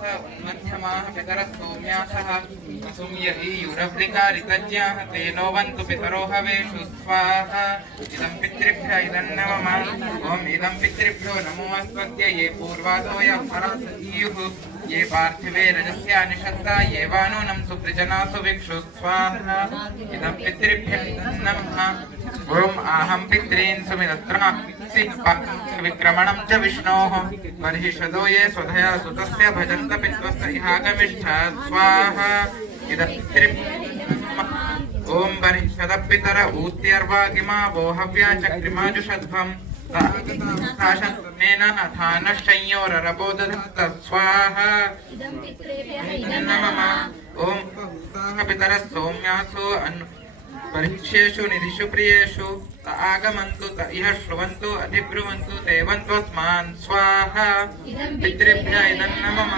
उन्मध्यमाः पितरः सौम्याथः असुम्ययुरवृकारितज्ञाः तेनो वन्तु पितरो हवेषु स्वाहा इदं पितृभ्य इदं नमः ॐ इदं पितृभ्यो नमो अस्मद्य ये पूर्वादो यः ये पार्थिवे रजस्या निषत्ता ये वानूनं सुप्रजनासु विक्षु स्वाहा इदं पितृभ्य इदं नमः ॐ आहं पितॄन् सुमित्रं विक्रमणं च विष्णोः बर्हिषदो ये स्वधया सुतस्य भजन्त पित्वस्य इहागमिष्ठा स्वाहा इदं पितृभ्य ॐ बर्हिषदपितर ऊत्यर्वागिमा वो हव्या चक्रिमाजुषध्वम् ताशन्नेन अथानश्चयोररबोधधत्त स्वाहा नमः ॐ पितरः सौम्यासु परीक्षेषु निधिषु प्रियेषु आगमन्तु त इह श्रुवन्तु अधिब्रुवन्तु देवन्त्वस्मान् स्वाहा पितृभ्य इदं नमः।